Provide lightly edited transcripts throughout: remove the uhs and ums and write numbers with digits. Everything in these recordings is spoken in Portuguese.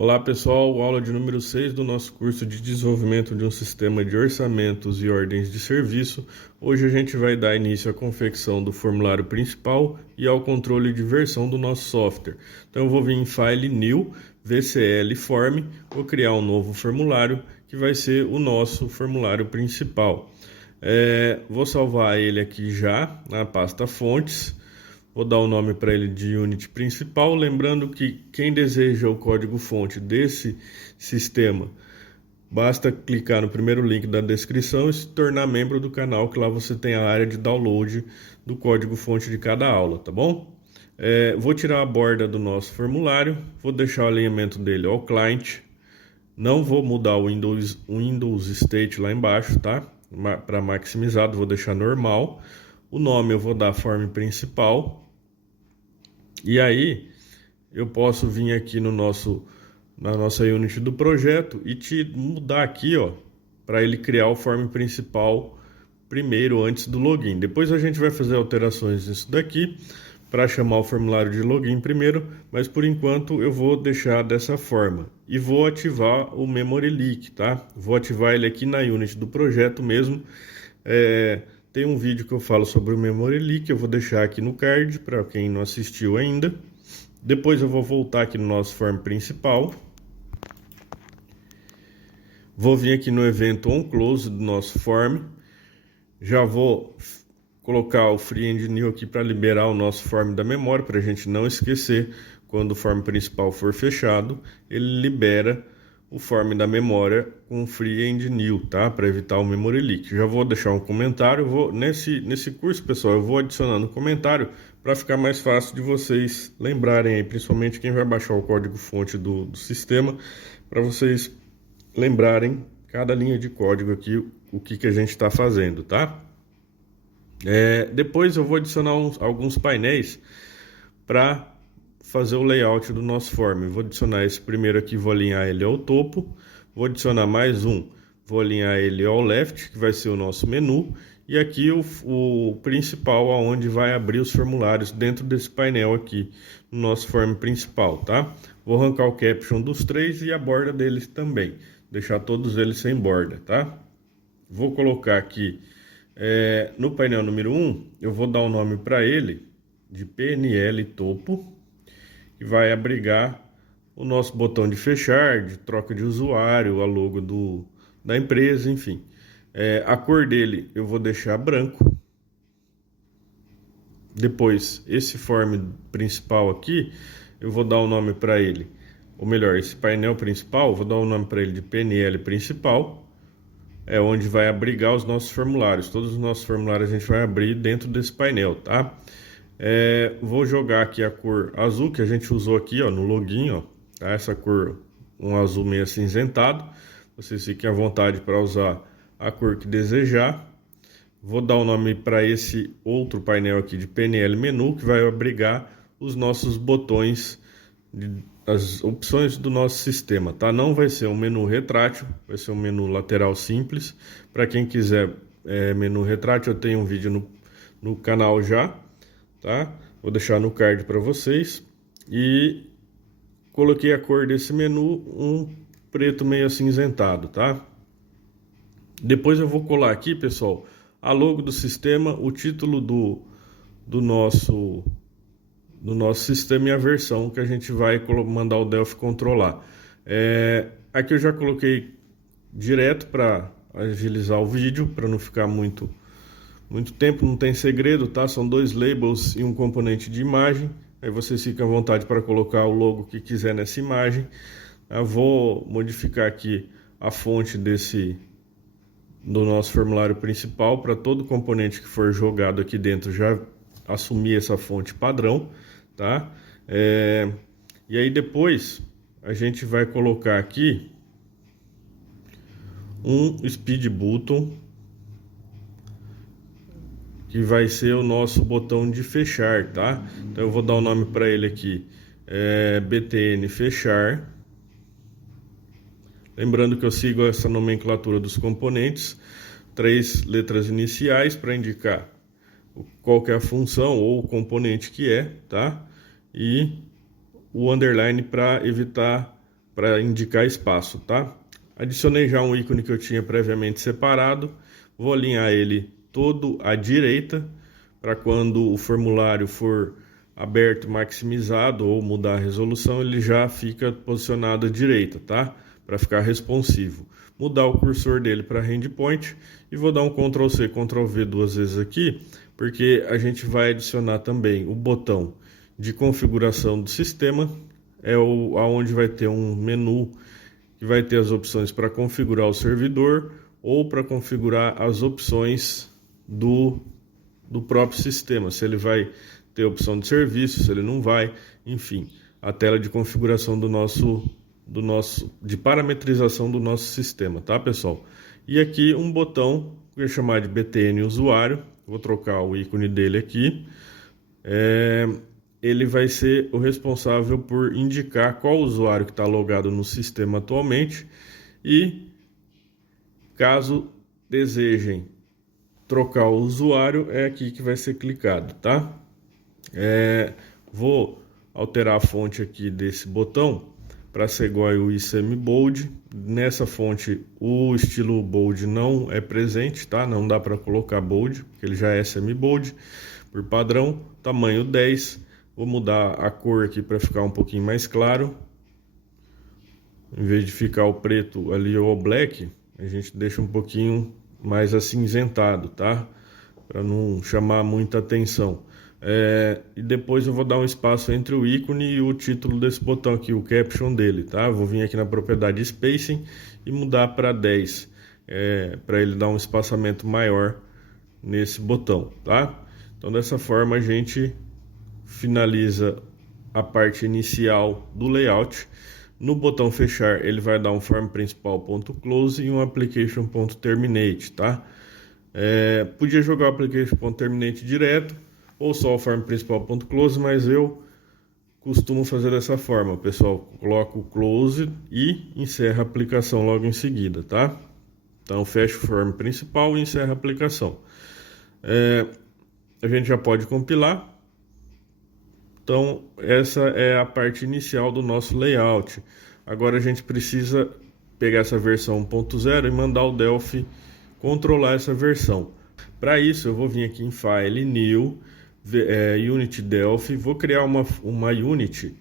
Olá pessoal, aula de número 6 do nosso curso de desenvolvimento de um sistema de orçamentos e ordens de serviço. Hoje a gente vai dar início à confecção do formulário principal e ao controle de versão do nosso software. Então eu vou vir em File New, VCL Form, vou criar um novo formulário que vai ser o nosso formulário principal. Vou salvar ele aqui já na pasta fontes. Vou dar o nome para ele de Unity principal, lembrando que quem deseja o código-fonte desse sistema, basta clicar no primeiro link da descrição e se tornar membro do canal, que lá você tem a área de download do código-fonte de cada aula, tá bom? Vou tirar a borda do nosso formulário, vou deixar o alinhamento dele ao client, não vou mudar o Windows State lá embaixo, tá? Para maximizado, vou deixar normal. O nome eu vou dar form principal. E aí eu posso vir aqui na nossa unit do projeto e mudar aqui, ó, para ele criar o form principal primeiro antes do login. Depois a gente vai fazer alterações nisso daqui para chamar o formulário de login primeiro, mas por enquanto eu vou deixar dessa forma e vou ativar o memory leak, tá? Vou ativar ele aqui na unit do projeto mesmo. Tem um vídeo que eu falo sobre o memory leak, eu vou deixar aqui no card para quem não assistiu ainda. Depois eu vou voltar aqui no nosso form principal. Vou vir aqui no evento onClose do nosso form. Já vou colocar o free and new aqui para liberar o nosso form da memória, para a gente não esquecer. Quando o form principal for fechado, ele libera o form da memória com free and new, tá? Para evitar o memory leak. Já vou deixar um comentário, nesse curso, pessoal, eu vou adicionando comentário para ficar mais fácil de vocês lembrarem aí, principalmente quem vai baixar o código-fonte do sistema, para vocês lembrarem cada linha de código aqui, o que a gente está fazendo, tá? Depois eu vou adicionar alguns painéis para fazer o layout do nosso form. Vou adicionar esse primeiro aqui, vou alinhar ele ao topo. Vou adicionar mais um, vou alinhar ele ao left, que vai ser o nosso menu. E aqui o principal, aonde vai abrir os formulários dentro desse painel aqui, no nosso form principal, tá? Vou arrancar o caption dos três e a borda deles também. Deixar todos eles sem borda, tá? Vou colocar aqui, no painel número 1, eu vou dar o nome para ele de PNL topo, que vai abrigar o nosso botão de fechar, de troca de usuário, a logo da empresa, enfim. A cor dele eu vou deixar branco. Depois, esse form principal aqui, eu vou dar o nome para ele, ou melhor, esse painel principal, vou dar o nome para ele de PNL principal, onde vai abrigar os nossos formulários. Todos os nossos formulários a gente vai abrir dentro desse painel, tá? Vou jogar aqui a cor azul que a gente usou aqui, ó, no login, ó, tá? Essa cor, um azul meio acinzentado. Vocês fiquem à vontade para usar a cor que desejar. Vou dar o nome para esse outro painel aqui de PNL menu, que vai abrigar os nossos botões, as opções do nosso sistema, tá? Não vai ser um menu retrátil, vai ser um menu lateral simples. Para quem quiser menu retrátil, eu tenho um vídeo no canal já. Tá? Vou deixar no card para vocês. E coloquei a cor desse menu, um preto meio acinzentado, tá? Depois eu vou colar aqui, pessoal, a logo do sistema, o título do nosso sistema e a versão que a gente vai mandar o Delphi controlar. Aqui eu já coloquei direto para agilizar o vídeo, para não ficar muito tempo, não tem segredo, tá? São dois labels e um componente de imagem. Aí vocês ficam à vontade para colocar o logo que quiser nessa imagem. Eu vou modificar aqui a fonte do nosso formulário principal para todo componente que for jogado aqui dentro já assumir essa fonte padrão, tá? E aí depois a gente vai colocar aqui um speed button, que vai ser o nosso botão de fechar, tá? Então eu vou dar o nome para ele aqui, BTN fechar. Lembrando que eu sigo essa nomenclatura dos componentes, 3 letras iniciais para indicar qual que é a função ou o componente que tá? E o underline para evitar para indicar espaço, tá? Adicionei já um ícone que eu tinha previamente separado, vou alinhar ele todo à direita, para quando o formulário for aberto, maximizado ou mudar a resolução, ele já fica posicionado à direita, tá? Para ficar responsivo. Mudar o cursor dele para Endpoint e vou dar um Ctrl C, Ctrl V duas vezes aqui, porque a gente vai adicionar também o botão de configuração do sistema, aonde vai ter um menu que vai ter as opções para configurar o servidor ou para configurar as opções do próprio sistema, se ele vai ter opção de serviço, se ele não vai, enfim, a tela de configuração de parametrização do nosso sistema, tá, pessoal? E aqui um botão que eu vou chamar de BTN usuário, vou trocar o ícone dele aqui. Ele vai ser o responsável por indicar qual usuário que está logado no sistema atualmente e caso desejem trocar o usuário, é aqui que vai ser clicado, tá? Vou alterar a fonte aqui desse botão para ser igual ao semi-bold. Nessa fonte o estilo bold não é presente, tá? Não dá para colocar bold, porque ele já é semi-bold por padrão, tamanho 10. Vou mudar a cor aqui para ficar um pouquinho mais claro. Em vez de ficar o preto ali ou o black, a gente deixa um pouquinho mais acinzentado, tá? Para não chamar muita atenção. E depois eu vou dar um espaço entre o ícone e o título desse botão aqui, o caption dele, tá? Vou vir aqui na propriedade spacing e mudar para 10, para ele dar um espaçamento maior nesse botão, tá? Então dessa forma a gente finaliza a parte inicial do layout. No botão fechar, ele vai dar um form principal.close e um application.terminate, tá? Podia jogar o application.terminate direto ou só o form principal.close, mas eu costumo fazer dessa forma, pessoal. Coloco o close e encerra a aplicação logo em seguida, tá? Então fecha o form principal e encerra a aplicação. A gente já pode compilar. Então, essa é a parte inicial do nosso layout. Agora a gente precisa pegar essa versão 1.0 e mandar o Delphi controlar essa versão. Para isso, eu vou vir aqui em File, New, Unity Delphi, vou criar uma Unity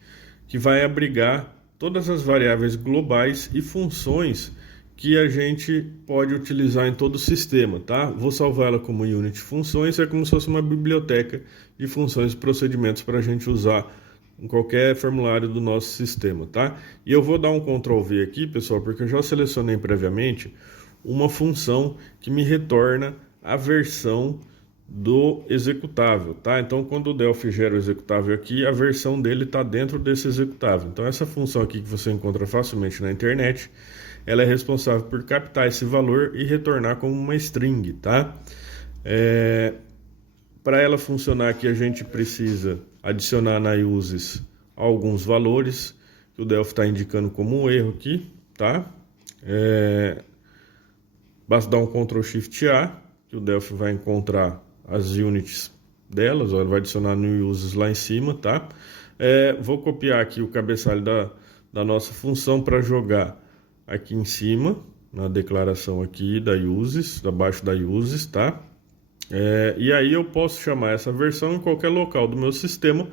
que vai abrigar todas as variáveis globais e funções que a gente pode utilizar em todo o sistema, tá? Vou salvar ela como Unity Funções, é como se fosse uma biblioteca de funções e procedimentos para a gente usar em qualquer formulário do nosso sistema, tá? E eu vou dar um Ctrl V aqui, pessoal, porque eu já selecionei previamente uma função que me retorna a versão do executável, tá? Então, quando o Delphi gera o executável aqui, a versão dele está dentro desse executável. Então, essa função aqui que você encontra facilmente na internet, ela é responsável por captar esse valor e retornar como uma string, tá? Para ela funcionar aqui, a gente precisa adicionar na uses alguns valores que o Delphi está indicando como um erro aqui, tá? Basta dar um Ctrl Shift A, que o Delphi vai encontrar as units delas, ó, ele vai adicionar new uses lá em cima, tá? Vou copiar aqui o cabeçalho da nossa função para jogar aqui em cima, na declaração aqui da uses, abaixo da uses, tá? E aí eu posso chamar essa versão em qualquer local do meu sistema,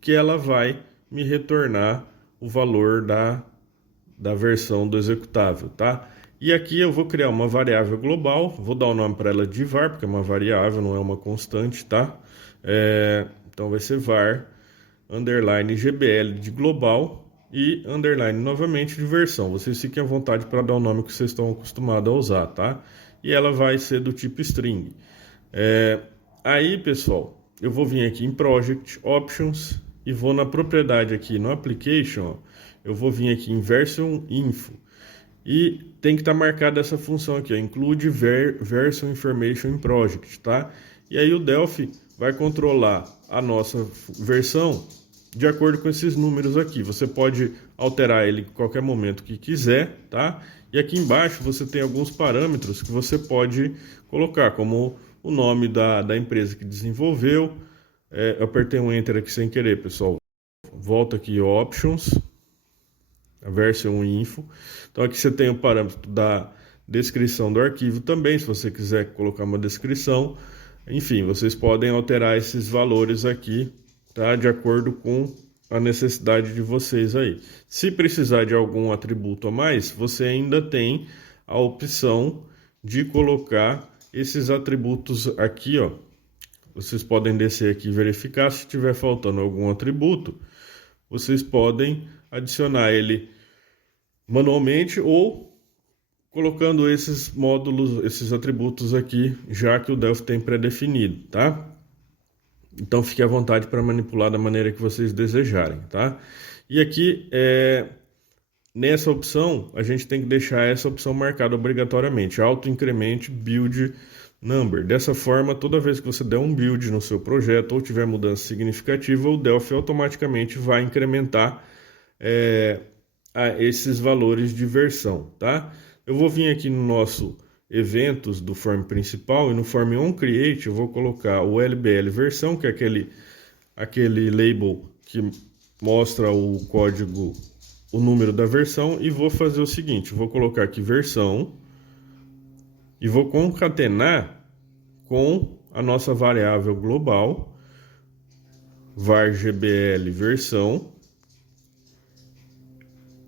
que ela vai me retornar o valor da versão do executável, tá? E aqui eu vou criar uma variável global, vou dar o nome para ela de var, porque é uma variável, não é uma constante, tá? Então vai ser var, underline GBL de global e underline novamente de versão. Vocês fiquem à vontade para dar o nome que vocês estão acostumados a usar, tá? E ela vai ser do tipo string. Aí, pessoal, eu vou vir aqui em Project, Options e vou na propriedade aqui no Application, ó, eu vou vir aqui em Version Info. E tem que estar marcada essa função aqui, ó, include version information in project, tá? E aí o Delphi vai controlar a nossa versão de acordo com esses números aqui. Você pode alterar ele em qualquer momento que quiser, tá? E aqui embaixo você tem alguns parâmetros que você pode colocar, como o nome da empresa que desenvolveu. Eu apertei um Enter aqui sem querer, pessoal. Volta aqui, Options. a version info. Então aqui você tem o parâmetro da descrição do arquivo também, se você quiser colocar uma descrição. Enfim, vocês podem alterar esses valores aqui, tá? De acordo com a necessidade de vocês aí. Se precisar de algum atributo a mais, você ainda tem a opção de colocar esses atributos aqui, ó. Vocês podem descer aqui e verificar se estiver faltando algum atributo. Vocês podem adicionar ele manualmente ou colocando esses módulos, esses atributos aqui, já que o Delphi tem pré-definido, tá? Então fique à vontade para manipular da maneira que vocês desejarem, tá? E aqui, nessa opção, a gente tem que deixar essa opção marcada obrigatoriamente, auto-incremente build number. Dessa forma, toda vez que você der um build no seu projeto ou tiver mudança significativa, o Delphi automaticamente vai incrementar esses valores de versão, tá? Eu vou vir aqui no nosso eventos do form principal e no form onCreate eu vou colocar o LBL versão, que é aquele label que mostra o código, o número da versão, e vou fazer o seguinte, vou colocar aqui versão e vou concatenar com a nossa variável global var_gbl versão,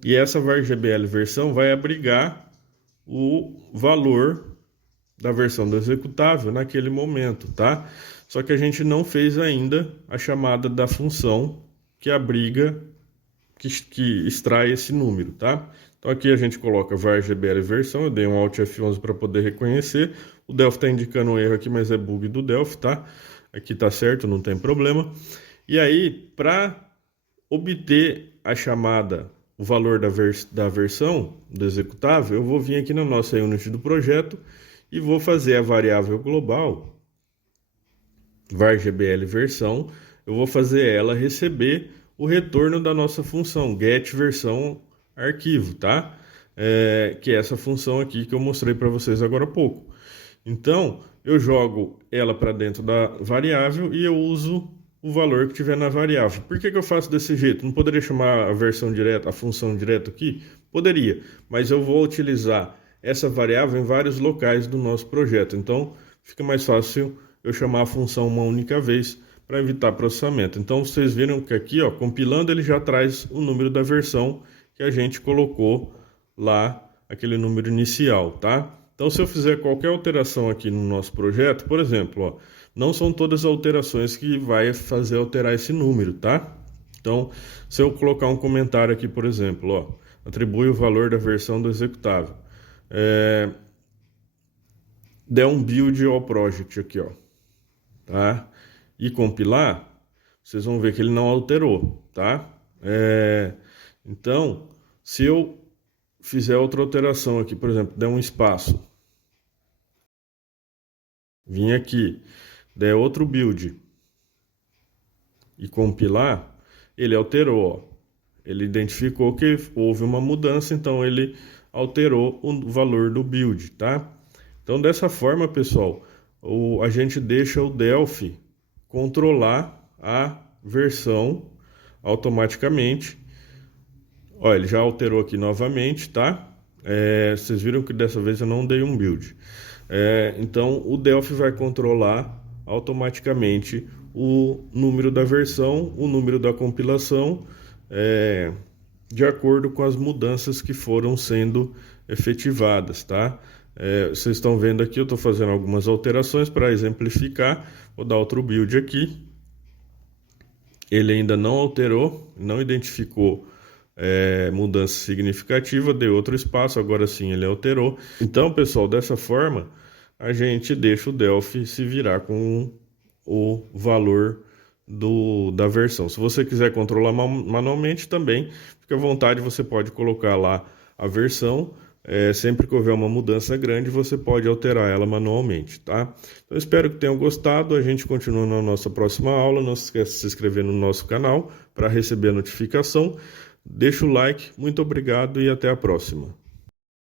e essa var_gbl versão vai abrigar o valor da versão do executável naquele momento, tá? Só que a gente não fez ainda a chamada da função que abriga, que extrai esse número, tá? Então aqui a gente coloca var_gbl versão, eu dei um Alt F11 para poder reconhecer. O Delphi está indicando um erro aqui, mas é bug do Delphi, tá? Aqui tá certo, não tem problema. E aí, para obter a chamada, o valor da versão do executável, eu vou vir aqui na nossa unit do projeto e vou fazer a variável global var_gbl versão, eu vou fazer ela receber o retorno da nossa função get versão arquivo, tá? Que é essa função aqui que eu mostrei para vocês agora há pouco. Então, eu jogo ela para dentro da variável e eu uso o valor que tiver na variável. Por que eu faço desse jeito? Não poderia chamar a versão direta, a função direto aqui? Poderia, mas eu vou utilizar essa variável em vários locais do nosso projeto. Então, fica mais fácil eu chamar a função uma única vez para evitar processamento. Então, vocês viram que aqui, ó, compilando, ele já traz o número da versão que a gente colocou lá, aquele número inicial, tá? Então, se eu fizer qualquer alteração aqui no nosso projeto, por exemplo, ó, não são todas as alterações que vai fazer alterar esse número, tá? Então, se eu colocar um comentário aqui, por exemplo, ó, atribui o valor da versão do executável. Der um build ao project aqui, ó, tá? E compilar, vocês vão ver que ele não alterou, tá? Então, se eu fizer outra alteração aqui, por exemplo, der um espaço, vim aqui, der outro build e compilar, ele alterou, ó. Ele identificou que houve uma mudança, então ele alterou o valor do build, tá? Então, dessa forma, pessoal, a gente deixa o Delphi controlar a versão automaticamente. Ó, ele já alterou aqui novamente, tá? Vocês viram que dessa vez eu não dei um build. Então, o Delphi vai controlar automaticamente o número da versão, o número da compilação, de acordo com as mudanças que foram sendo efetivadas, tá? Vocês estão vendo aqui, eu estou fazendo algumas alterações para exemplificar. Vou dar outro build aqui. Ele ainda não alterou, não identificou mudança significativa, deu outro espaço, agora sim ele alterou. Então, pessoal, dessa forma, a gente deixa o Delphi se virar com o valor da versão. Se você quiser controlar manualmente também, fique à vontade, você pode colocar lá a versão. Sempre que houver uma mudança grande, você pode alterar ela manualmente, tá? Então, espero que tenham gostado. A gente continua na nossa próxima aula. Não se esqueça de se inscrever no nosso canal para receber a notificação. Deixa o like. Muito obrigado e até a próxima.